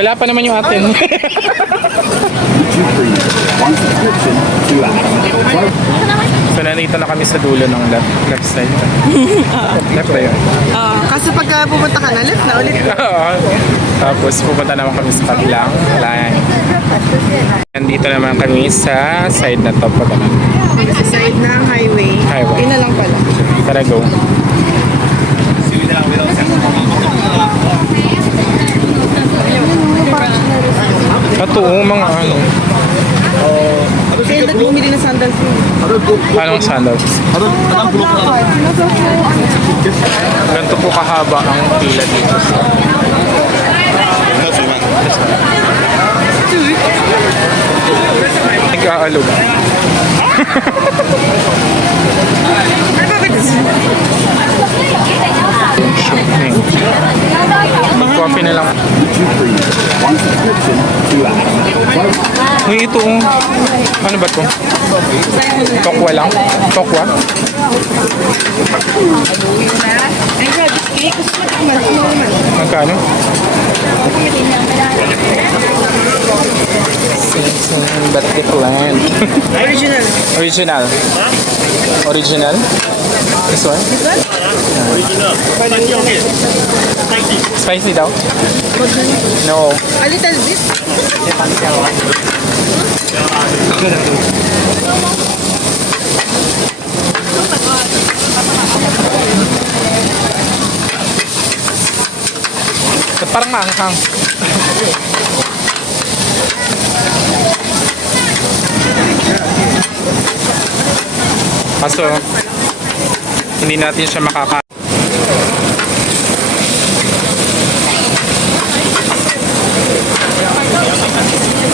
Wala pa naman yung atin. So, nandito na kami sa dulo ng left side. Left ba yun? Kasi pagka pupunta ka na, left na ulit. Tapos pupunta naman kami sa kabilang line. Nandito naman kami sa side na to. Sa side ng highway. Yun na lang pala. Tara, go. Ito, mga ano. Kaya bumili ng sandals yun. Anong sandals? Ganito po kahaba ang pila dito. Nag-aalog. Coffee na lang. Uy, ito. Ano ba ito? Tokwa lang? Tokwa? Magkano? Ba't Land? Original. Original. Original? This one? Original. Spicy daw? No. A little bit. Parang maanghang. Kaso, hindi natin siya makaka...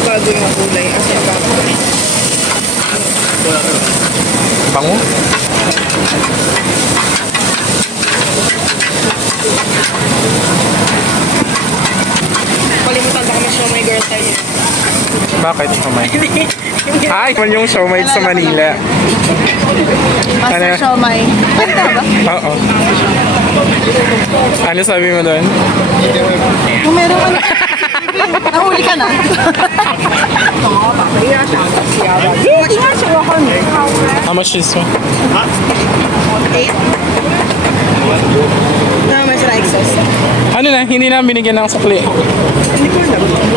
Bago yung kulay. Asin bago. Bango? Kalimutan baka may show my girl tayo. Bakit siomay? Ay, man yung siomay sa Manila. Master siomay. Ganda ba? Oo. Ano sabi mo doon? Kung meron ka na. Nahuli ka na. How much is one? 8? No, may sila excess. Ano na, hindi na binigyan ng sukli.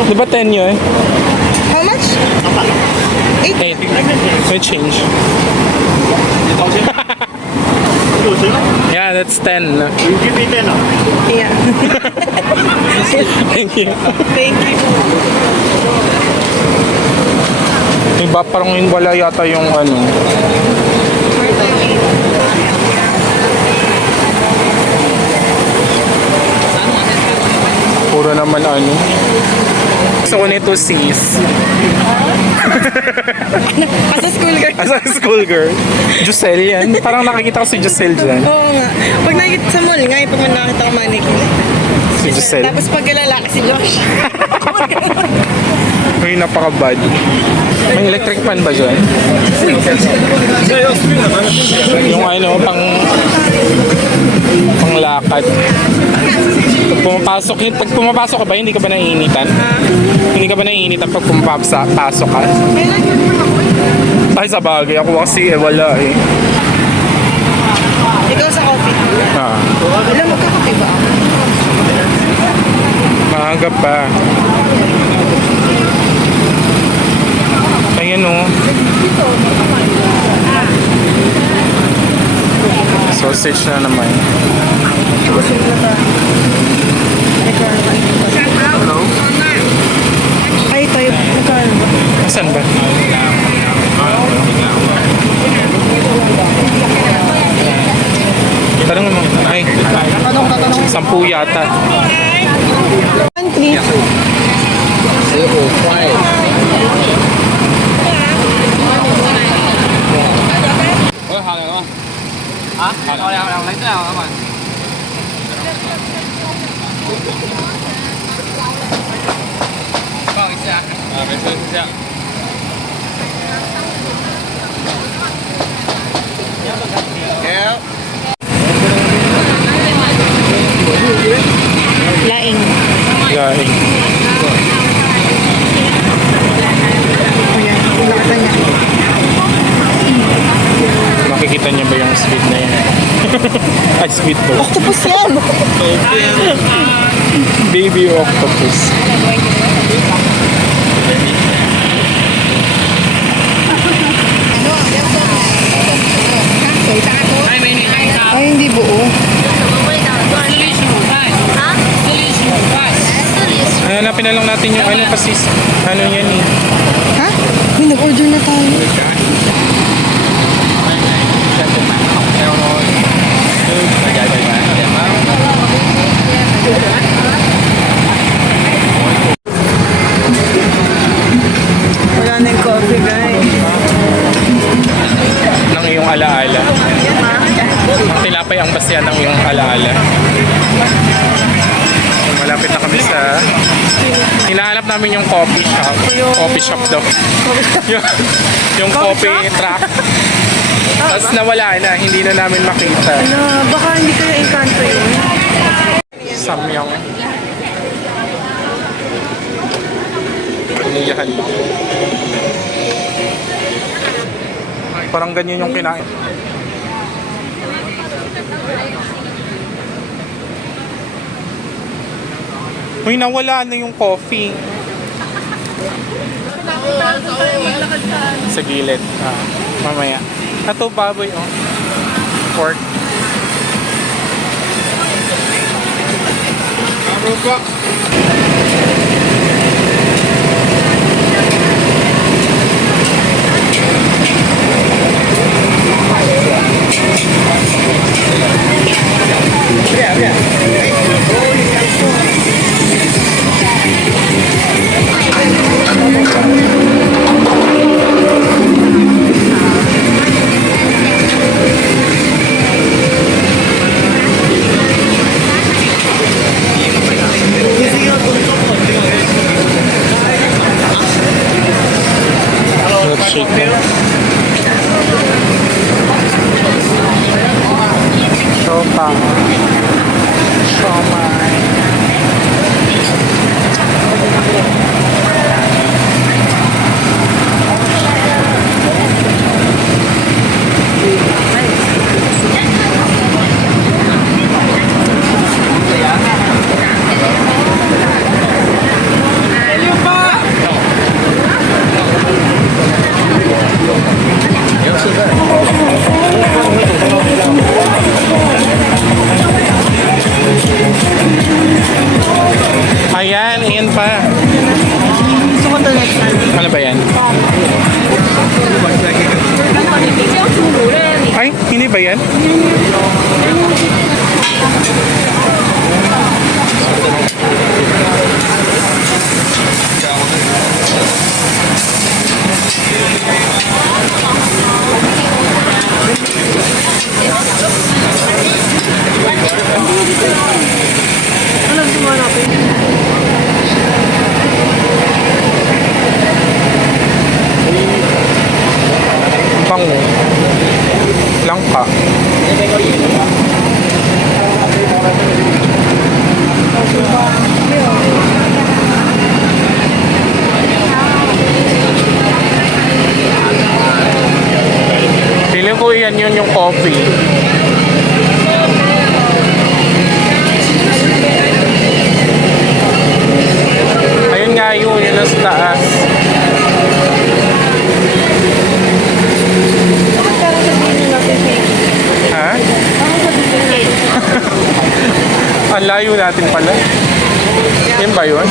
Di ba 10 yun? How much? 8? 8. May change. Yeah, that's 10. You give me 10 now. Yeah. Thank you. Thank you. Iba parang wala yata yung ano. Puro naman ano. Gusto ko nito sis. As a school girl. As a school girl. Giselle yan. Parang nakikita ko si Giselle dyan. Oo nga. Pag nakikita sa mall nga, pag nakita ko mannequin. Si Giselle. Tapos pag lalaki si Josh. Uy, napaka-bad. May electric fan ba dyan? Yung ano, panglakad. Pag pumapasok ka ba, hindi ka ba naiinitan? Hindi ka ba naiinitan pag pumapasok ka? Ay, sa bagay. Ako kasi wala eh. Ikaw sa coffee. Alam mo kakape ba? Maaga pa. Ayan o. Sausage na naman. Hello? Ay, tayo. Magkano ba? Asan ba? Tanong mo. Ay. 10 yata. One, please. Laing. Gaing. Ayan, nakita niya. Makikita niyo ba yung squid na yan? Ay, squid po. Octopus yan! Baby octopus. Ay, hindi buo. Hanapin na lang natin yung ano kasi ano yan eh. Ha? Uy, nag-order na tayo. Wala na yung coffee, guys. Ng iyong alaala. Tilapay ang basya ng iyong alaala. Malapit na kami sa hinahanap namin yung coffee shop. Coffee shop daw. yung coffee truck. Tapos nawala na, hindi na namin makita. Baka hindi kayo engkanto yun. Samyang. Iniyahan mo. Parang ganyan yung kinain. Uy, nawala na yung coffee. Sa gilid. Mamaya. Ito baboy, oh. Pork. Milkshake. Sopa. Siomai. Ayan, ayan pa. Gusto ko to next time. Ano ba yan? Ay, hindi ba yan? Ano gusto mo hanapin? Bango. Langka. Feeling ko yan yun yung coffee. Ayun nga yun nasa taas. Ha? Ang layo natin pala. Yan ba yun?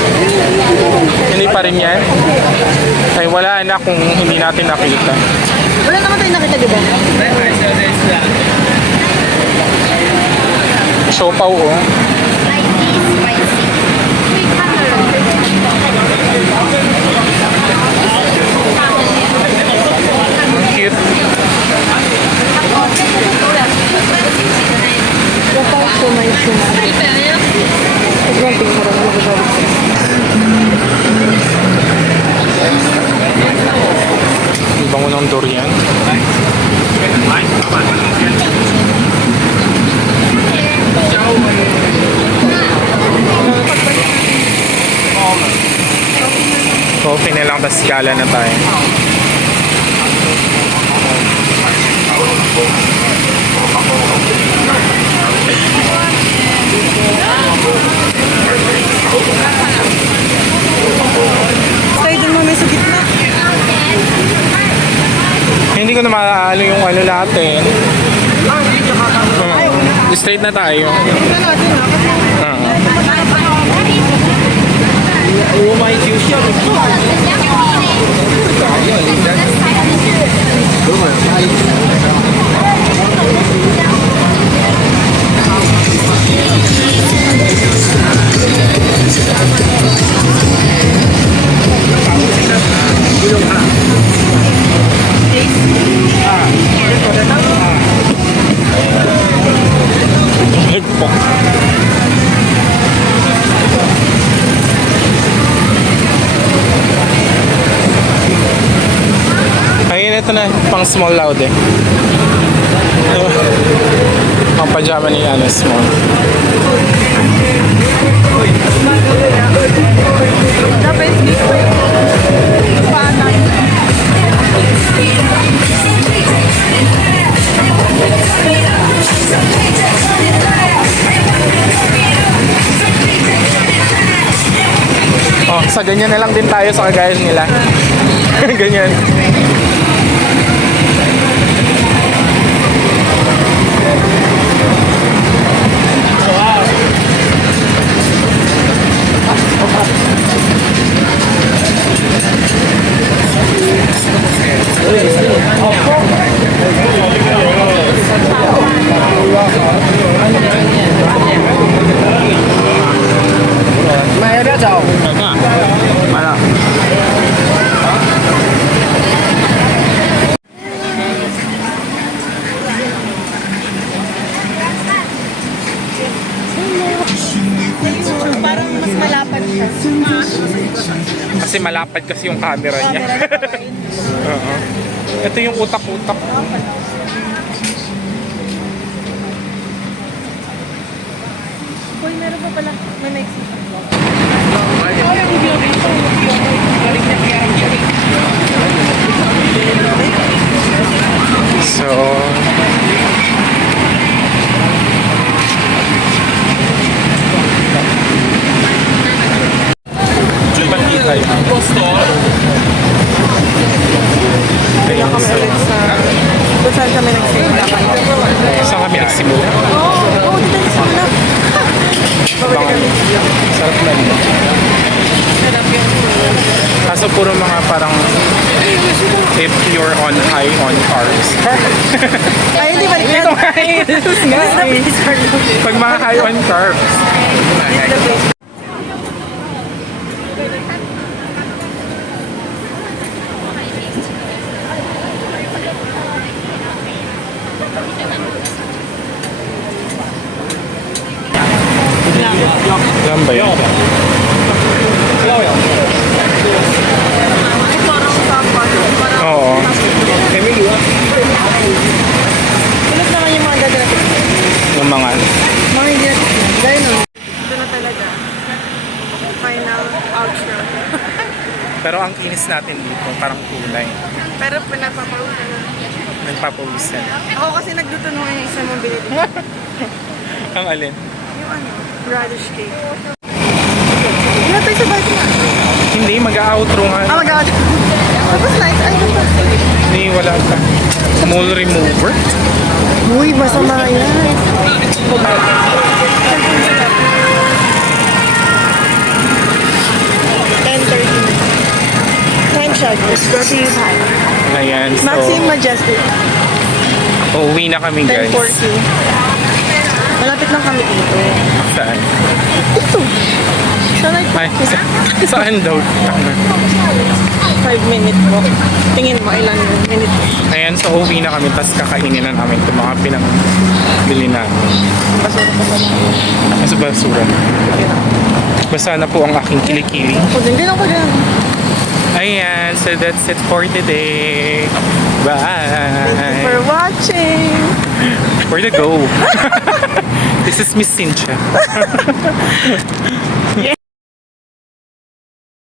Hindi pa rin yan? Ay wala na kung hindi natin nakita. Wala naman tayo nakita, di ba? Siopaw oh. Cute. Dapat ko may sumay. Sobrang picture na magagalit. Ang bango ng durian. Coffee na lang, tapos gala na tayo. Side mo may sa gitna. Hindi ko na maaalala yung ano natin. Straight na tayo. Tignan natin na. Oh my juice yan. Ayun, ito na. Pang small loud eh. Pang pajama ni ano, small. Dapat speak ko yung paano. Oh, sa ganyan na lang din tayo sa kagaya nila. Ganyan. Parang mas malapad siya. Kasi malapad kasi yung camera niya. Oo. Ito yung utak-utak. Uy, meron pa pala. May nagsisa. So, tayo. Kaya kami ulit sa... Kung saan kami nagsimula kanina. Saan kami nagsimula? Oo, dito nagsimula. Sarap na rin. Kaso puro mga parang if you're on high on carbs. Ay, hindi balik yan. This is Pag mga high on carbs. Yan ba yun? Parang sapat. Oo. Ilos naman yung mga dadating. Yung mga Mga hindi. Dahil no. Ito na talaga. Final outro. pero ang kinis natin dito, parang kulay. Pero pinapapausan na. Nagpapawisan. Ako kasi nagluto nung isa mong binili. Ang alin? Yung ano, radish cake. Wala tayo sa bike na. Hindi, mag-outro nga. Oh my God. Tapos nice. Ay, ito. Hindi, wala pa. Mole remover? Uy, masama yan. 10:30. Time check. Let's go to you time. Ayan, so Maxim Majestic. uuwi na kami guys. 10:40. Malapit lang kami dito. Saan? Ito. Sa like Ay, saan daw? 5 minute walk. Tingin mo ilang minute. Ayan, so uuwi na kami, tapos kakainin na namin itong mga pinangbili namin. Basura pa pala. Sa basura. Basta na po ang aking kilikili. Ako din ako dyan. Ayan, so that's it for today. Bye! For watching. Where to go? This is Miss Cynthia.